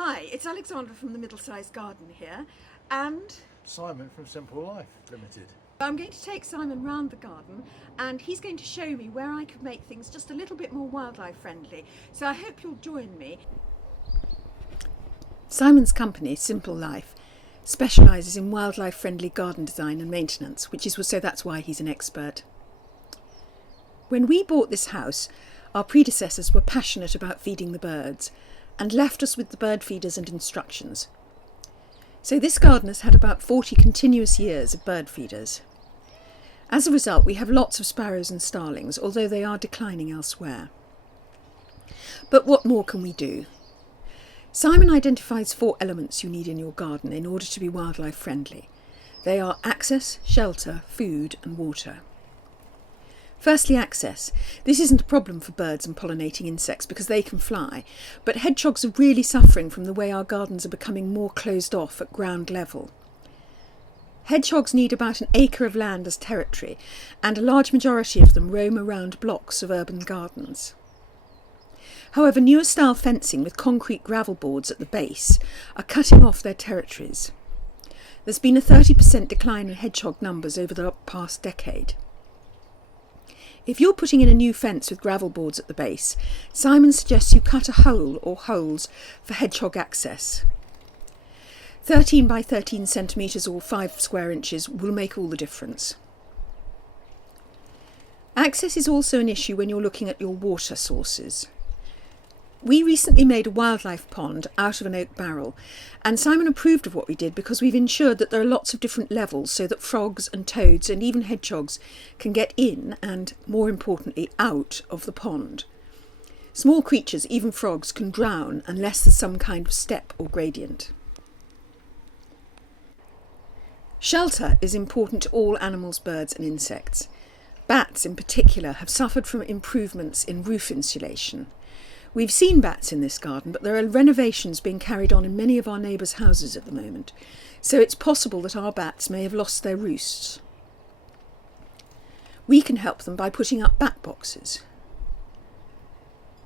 Hi, it's Alexandra from the Middle-Sized Garden here, and Simon from Simple Life Limited. I'm going to take Simon round the garden and he's going to show me where I could make things just a little bit more wildlife friendly. So I hope you'll join me. Simon's company, Simple Life, specialises in wildlife friendly garden design and maintenance, so that's why he's an expert. When we bought this house, our predecessors were passionate about feeding the birds and left us with the bird feeders and instructions. So this garden has had about 40 continuous years of bird feeders. As a result, we have lots of sparrows and starlings, although they are declining elsewhere. But what more can we do? Simon identifies 4 elements you need in your garden in order to be wildlife friendly. They are access, shelter, food and water. Firstly, access. This isn't a problem for birds and pollinating insects because they can fly, but hedgehogs are really suffering from the way our gardens are becoming more closed off at ground level. Hedgehogs need about an acre of land as territory, and a large majority of them roam around blocks of urban gardens. However, newer style fencing with concrete gravel boards at the base are cutting off their territories. There's been a 30% decline in hedgehog numbers over the past decade. If you're putting in a new fence with gravel boards at the base, Simon suggests you cut a hole or holes for hedgehog access. 13 by 13 centimetres or 5 square inches will make all the difference. Access is also an issue when you're looking at your water sources. We recently made a wildlife pond out of an oak barrel, and Simon approved of what we did because we've ensured that there are lots of different levels so that frogs and toads and even hedgehogs can get in and, more importantly, out of the pond. Small creatures, even frogs, can drown unless there's some kind of step or gradient. Shelter is important to all animals, birds and insects. Bats in particular have suffered from improvements in roof insulation. We've seen bats in this garden, but there are renovations being carried on in many of our neighbours' houses at the moment, so it's possible that our bats may have lost their roosts. We can help them by putting up bat boxes.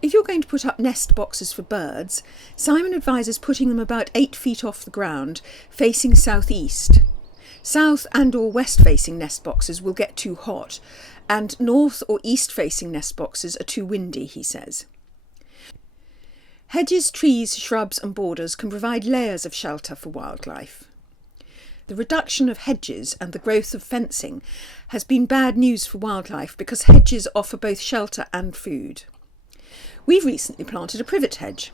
If you're going to put up nest boxes for birds, Simon advises putting them about 8 feet off the ground, facing southeast. South and or west facing nest boxes will get too hot, and north or east facing nest boxes are too windy, he says. Hedges, trees, shrubs and borders can provide layers of shelter for wildlife. The reduction of hedges and the growth of fencing has been bad news for wildlife because hedges offer both shelter and food. We've recently planted a privet hedge.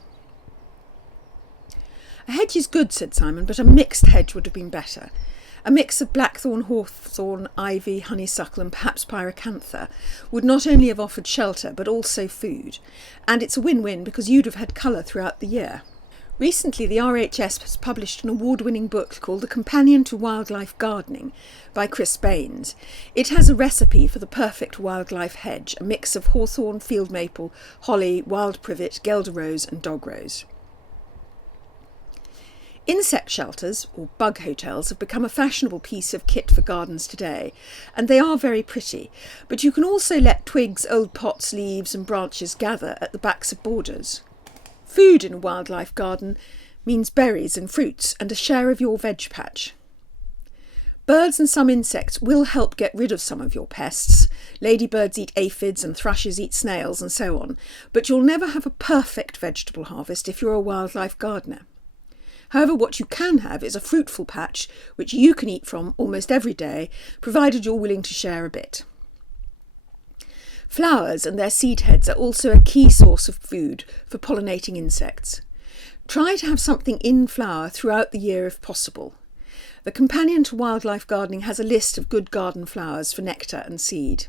A hedge is good, said Simon, but a mixed hedge would have been better. A mix of blackthorn, hawthorn, ivy, honeysuckle and perhaps pyracantha would not only have offered shelter but also food. And it's a win-win because you'd have had colour throughout the year. Recently the RHS has published an award-winning book called The Companion to Wildlife Gardening by Chris Baines. It has a recipe for the perfect wildlife hedge, a mix of hawthorn, field maple, holly, wild privet, guelder rose and dog rose. Insect shelters, or bug hotels, have become a fashionable piece of kit for gardens today, and they are very pretty, but you can also let twigs, old pots, leaves and branches gather at the backs of borders. Food in a wildlife garden means berries and fruits and a share of your veg patch. Birds and some insects will help get rid of some of your pests. Ladybirds eat aphids and thrushes eat snails and so on, but you'll never have a perfect vegetable harvest if you're a wildlife gardener. However, what you can have is a fruitful patch which you can eat from almost every day, provided you're willing to share a bit. Flowers and their seed heads are also a key source of food for pollinating insects. Try to have something in flower throughout the year if possible. The Companion to Wildlife Gardening has a list of good garden flowers for nectar and seed.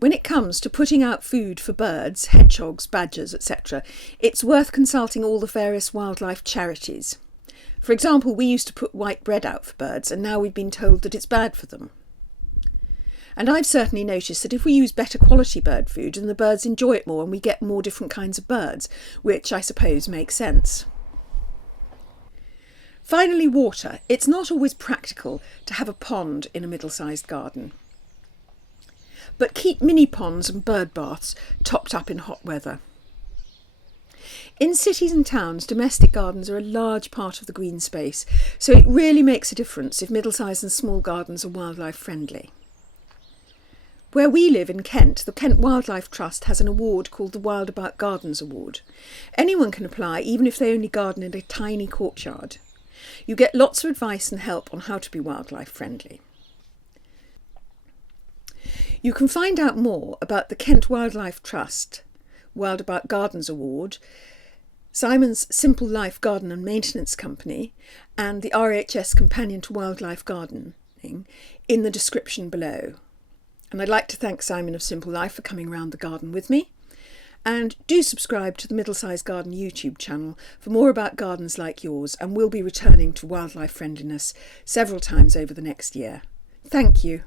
When it comes to putting out food for birds, hedgehogs, badgers, etc., it's worth consulting all the various wildlife charities. For example, we used to put white bread out for birds, and now we've been told that it's bad for them. And I've certainly noticed that if we use better quality bird food, then the birds enjoy it more and we get more different kinds of birds, which I suppose makes sense. Finally, water. It's not always practical to have a pond in a middle-sized garden. But keep mini ponds and bird baths topped up in hot weather. In cities and towns, domestic gardens are a large part of the green space, so it really makes a difference if middle-sized and small gardens are wildlife friendly. Where we live in Kent, the Kent Wildlife Trust has an award called the Wild About Gardens Award. Anyone can apply, even if they only garden in a tiny courtyard. You get lots of advice and help on how to be wildlife friendly. You can find out more about the Kent Wildlife Trust Wild About Gardens Award, Simon's Simple Life Garden and Maintenance Company, and the RHS Companion to Wildlife Gardening in the description below. And I'd like to thank Simon of Simple Life for coming round the garden with me. And do subscribe to the Middle Sized Garden YouTube channel for more about gardens like yours, and we'll be returning to wildlife friendliness several times over the next year. Thank you.